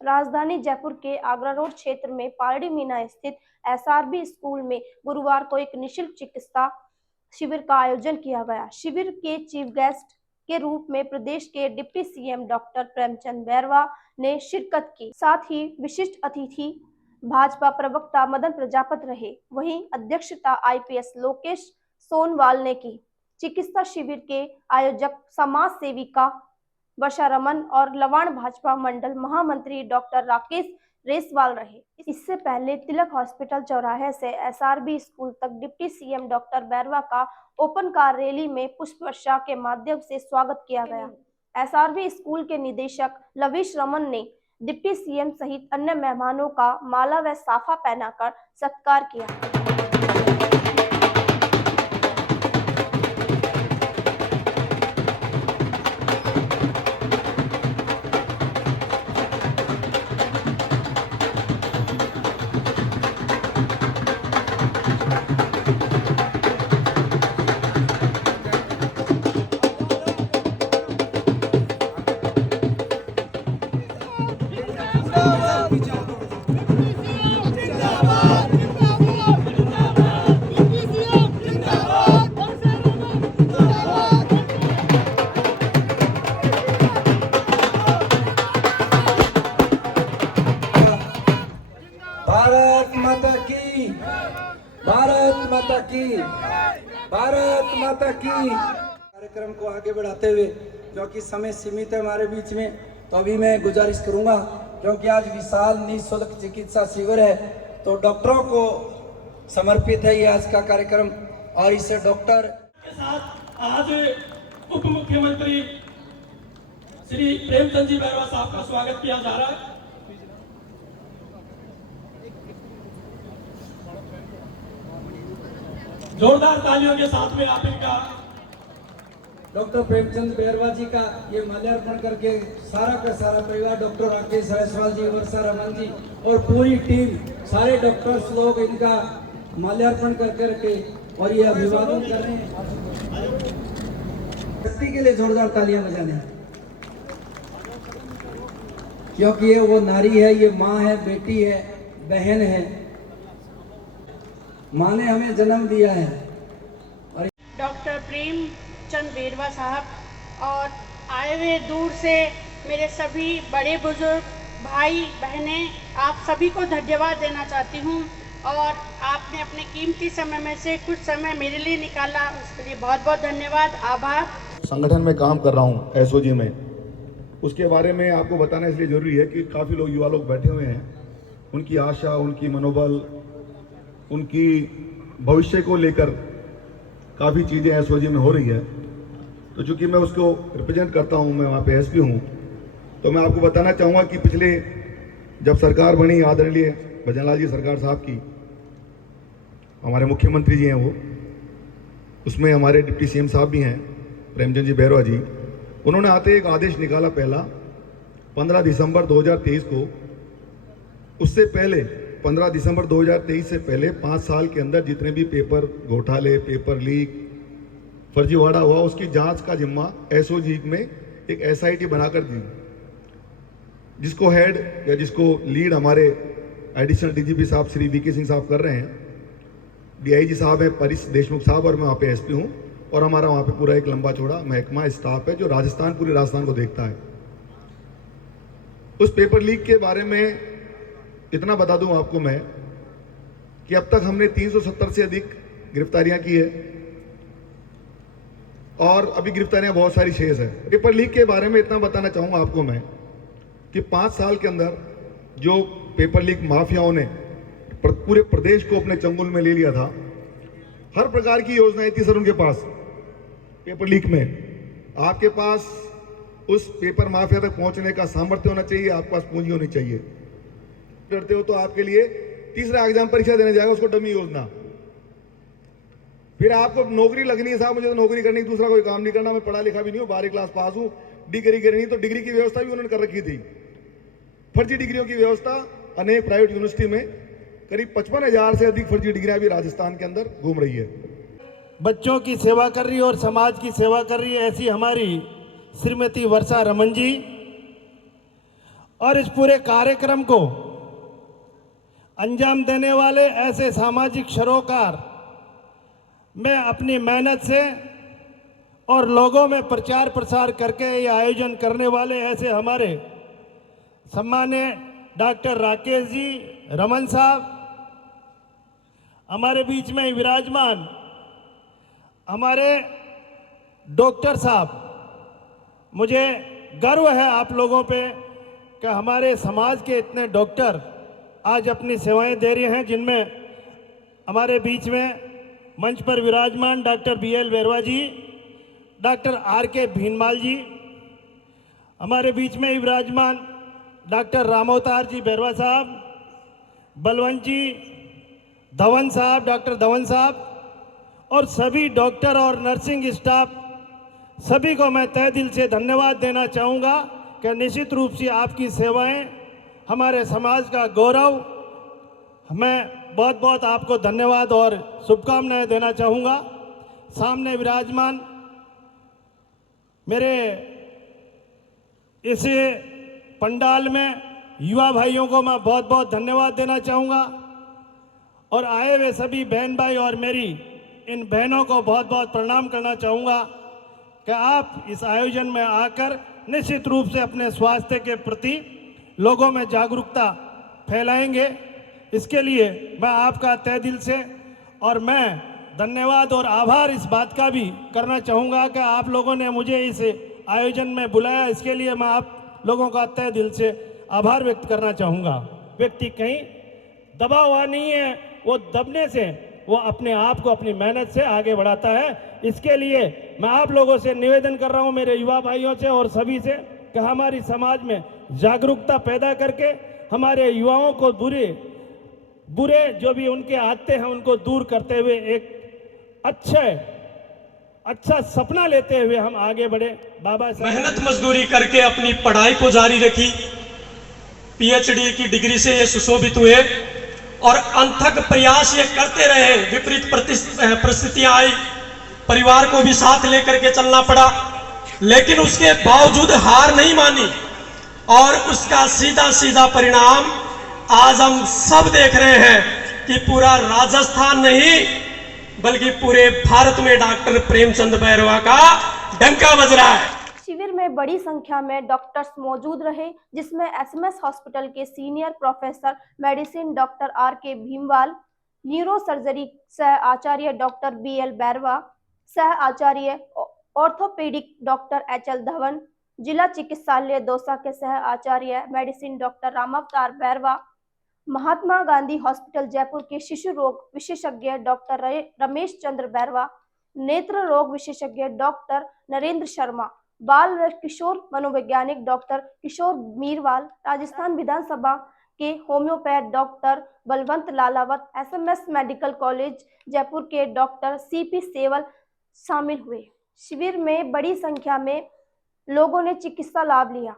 राजधानी जयपुर के आगरा रोड क्षेत्र में पारडी मीना स्थित एसआरबी स्कूल में गुरुवार को एक निःशुल्क चिकित्सा शिविर का आयोजन किया गया। शिविर के चीफ गेस्ट के रूप में प्रदेश के deputy CM doctor Premchand Bairwa ने शिरकत की। साथ ही विशिष्ट अतिथि भाजपा प्रवक्ता मदन प्रजापत रहे। वहीं अध्यक्षता आईपीएस लोकेश सोनवाल ने की। चिकित्सा शिविर के आयोजक समाज सेविका वर्षा रमन और लवाण भाजपा मंडल महामंत्री डॉक्टर राकेश रेसवाल रहे। इससे पहले तिलक हॉस्पिटल चौराहे से एसआरबी स्कूल तक डिप्टी सीएम डॉक्टर बैरवा का ओपन कार रैली में पुष्प वर्षा के माध्यम से स्वागत किया गया। एसआरबी स्कूल के निदेशक लवीश रमन ने डिप्टी सीएम सहित अन्य मेहमानों का माला व साफा पहनाकर सत्कार किया। भारत माता की, भारत माता की, भारत माता की। कार्यक्रम को आगे बढ़ाते हुए क्योंकि समय सीमित है हमारे बीच में, तो अभी मैं गुजारिश करूंगा क्योंकि आज विशाल निःशुल्क चिकित्सा शिविर है तो डॉक्टरों को समर्पित है ये आज का कार्यक्रम। और इसे डॉक्टर के साथ आज उप मुख्यमंत्री श्री प्रेमचंद जी बैरवा साहब का स्वागत किया जा रहा है। जोरदार तालियों के साथ में आप इनका डॉक्टर प्रेमचंद बैरवा जी का ये माल्यार्पण करके सारा का सारा परिवार डॉक्टर राकेश रेसवाल जी, वर्षा रमन जी और पूरी टीम, सारे डॉक्टर्स लोग इनका माल्यार्पण करके और ये अभिवादन कर रहे हैं। शक्ति के लिए जोरदार तालियां बजाने, क्योंकि ये वो नारी है, ये माँ है, बेटी है, बहन है। माँ ने हमें जन्म दिया है। और डॉक्टर प्रेमचंद बैरवा साहब और आए हुए दूर से मेरे सभी बड़े बुजुर्ग भाई बहनें, आप सभी को धन्यवाद देना चाहती हूँ। और आपने अपने कीमती समय में से कुछ समय मेरे लिए निकाला, उसके लिए बहुत बहुत धन्यवाद, आभार। संगठन में काम कर रहा हूँ एसओजी में, उसके बारे में आपको बताना इसलिए ज़रूरी है कि काफ़ी लोग युवा लोग बैठे हुए हैं, उनकी आशा, उनकी मनोबल, उनकी भविष्य को लेकर काफ़ी चीज़ें एसओजी में हो रही है। तो चूँकि मैं उसको रिप्रेजेंट करता हूँ, मैं वहाँ पे एसपी हूँ, तो मैं आपको बताना चाहूँगा कि पिछले जब सरकार बनी आदरणीय भजनलाल जी सरकार साहब की, हमारे मुख्यमंत्री जी हैं वो, उसमें हमारे डिप्टी सीएम साहब भी हैं प्रेमचंद जी बैरवा जी। उन्होंने आते एक आदेश निकाला पहला 15 दिसंबर 2023 को। उससे पहले 15 दिसंबर 2023 से पहले 5 साल के अंदर जितने भी पेपर घोटाले, पेपर लीक, फर्जीवाड़ा हुआ, उसकी जांच का जिम्मा एसओजी में एक एसआईटी बनाकर दी, जिसको हेड या जिसको लीड हमारे एडिशनल डीजीपी साहब श्री वीके सिंह साहब कर रहे हैं। डीआईजी साहब हैं परिश देशमुख साहब और मैं वहाँ पे एसपी हूँ। और हमारा वहाँ पे पूरा एक लंबा चौड़ा महकमा स्टाफ है जो राजस्थान, पूरे राजस्थान को देखता है। उस पेपर लीक के बारे में इतना बता दूं आपको मैं कि अब तक हमने 370 से अधिक गिरफ्तारियां की है और अभी गिरफ्तारियां बहुत सारी शेष है। पेपर लीक के बारे में इतना बताना चाहूंगा आपको मैं कि 5 साल के अंदर जो पेपर लीक माफियाओं ने पूरे प्रदेश को अपने चंगुल में ले लिया था, हर प्रकार की योजनाएं थी सर उनके पास। पेपर लीक में आपके पास उस पेपर माफिया तक पहुंचने का सामर्थ्य होना चाहिए, आपके पास पूंजी होनी चाहिए। करते हो तो आपके लिए तीसरा एग्जाम परीक्षा देने जाएगा, उसको डमी योजना। फिर आपको नौकरी लगनी है, साहब मुझे तो नौकरी करनी, दूसरा कोई काम नहीं करना, मैं पढ़ा लिखा भी नहीं हूँ, 12वीं क्लास पास हूँ, डिग्री करनी, तो डिग्री की व्यवस्था भी उन्होंने कर रखी थी। फर्जी डिग्रियों की व्यवस्था अनेक प्राइवेट यूनिवर्सिटी में करीब 55,000 से अधिक फर्जी डिग्रियां भी राजस्थान के अंदर घूम रही है। बच्चों की सेवा कर रही है और समाज की सेवा कर रही है, ऐसी हमारी श्रीमती वर्षा रमन जी। और इस पूरे कार्यक्रम को अंजाम देने वाले ऐसे सामाजिक सरोकार मैं अपनी मेहनत से और लोगों में प्रचार प्रसार करके ये आयोजन करने वाले ऐसे हमारे सम्मान्य डॉक्टर राकेश जी रमन साहब, हमारे बीच में विराजमान हमारे डॉक्टर साहब, मुझे गर्व है आप लोगों पे कि हमारे समाज के इतने डॉक्टर आज अपनी सेवाएं दे रहे हैं, जिनमें हमारे बीच में मंच पर विराजमान डॉक्टर BL बैरवा जी, डॉक्टर RK भीनमाल जी, हमारे बीच में विराजमान डॉक्टर रामोतार जी बैरवा साहब, बलवंत जी, धवन साहब, डॉक्टर धवन साहब और सभी डॉक्टर और नर्सिंग स्टाफ, सभी को मैं तहे दिल से धन्यवाद देना चाहूँगा कि निश्चित रूप से आपकी सेवाएं हमारे समाज का गौरव। मैं बहुत बहुत आपको धन्यवाद और शुभकामनाएं देना चाहूँगा। सामने विराजमान मेरे इस पंडाल में युवा भाइयों को मैं बहुत बहुत धन्यवाद देना चाहूँगा और आए हुए सभी बहन भाई और मेरी इन बहनों को बहुत बहुत प्रणाम करना चाहूँगा कि आप इस आयोजन में आकर निश्चित रूप से अपने स्वास्थ्य के प्रति लोगों में जागरूकता फैलाएंगे। इसके लिए मैं आपका तहे दिल से और मैं धन्यवाद और आभार इस बात का भी करना चाहूँगा कि आप लोगों ने मुझे इस आयोजन में बुलाया। इसके लिए मैं आप लोगों का तहे दिल से आभार व्यक्त करना चाहूँगा। व्यक्ति कहीं दबा हुआ नहीं है, वो दबने से वो अपने आप को अपनी मेहनत से आगे बढ़ाता है। इसके लिए मैं आप लोगों से निवेदन कर रहा हूँ, मेरे युवा भाइयों से और सभी से, कि हमारी समाज में जागरूकता पैदा करके हमारे युवाओं को बुरे जो भी उनके आते हैं उनको दूर करते हुए एक अच्छा सपना लेते हुए हम आगे बढ़े। बाबा साहब मेहनत मजदूरी करके अपनी पढ़ाई को जारी रखी, PhD की डिग्री से ये सुशोभित हुए और अनथक प्रयास ये करते रहे। विपरीत परिस्थितियां आई, परिवार को भी साथ लेकर के चलना पड़ा, लेकिन उसके बावजूद हार नहीं मानी और उसका सीधा परिणाम आज हम सब देख रहे हैं कि पूरा राजस्थान नहीं बल्कि पूरे भारत में डॉक्टर प्रेमचंद बैरवा का डंका बज रहा है। शिविर में बड़ी संख्या में डॉक्टर्स मौजूद रहे, जिसमें SMS हॉस्पिटल के senior professor medicine doctor RK Bhimwal, neuro surgery सह आचार्य डॉक्टर BL बैरवा, सह आचार्य ऑर्थोपेडिक डॉक्टर HL धवन, जिला चिकित्सालय दौसा के सह आचार्य medicine doctor Ramavtar Bairwa, Mahatma Gandhi hospital Jaipur के शिशु रोग विशेषज्ञ डॉक्टर रमेश चंद्र बैरवा, नेत्र रोग विशेषज्ञ डॉक्टर नरेंद्र शर्मा, बाल व किशोर मनोवैज्ञानिक डॉक्टर किशोर मीरवाल, राजस्थान विधानसभा के homeopath doctor Balwant Lalawat, SMS medical college Jaipur के डॉक्टर CP सेवल शामिल हुए। शिविर में बड़ी संख्या में लोगों ने चिकित्सा लाभ लिया।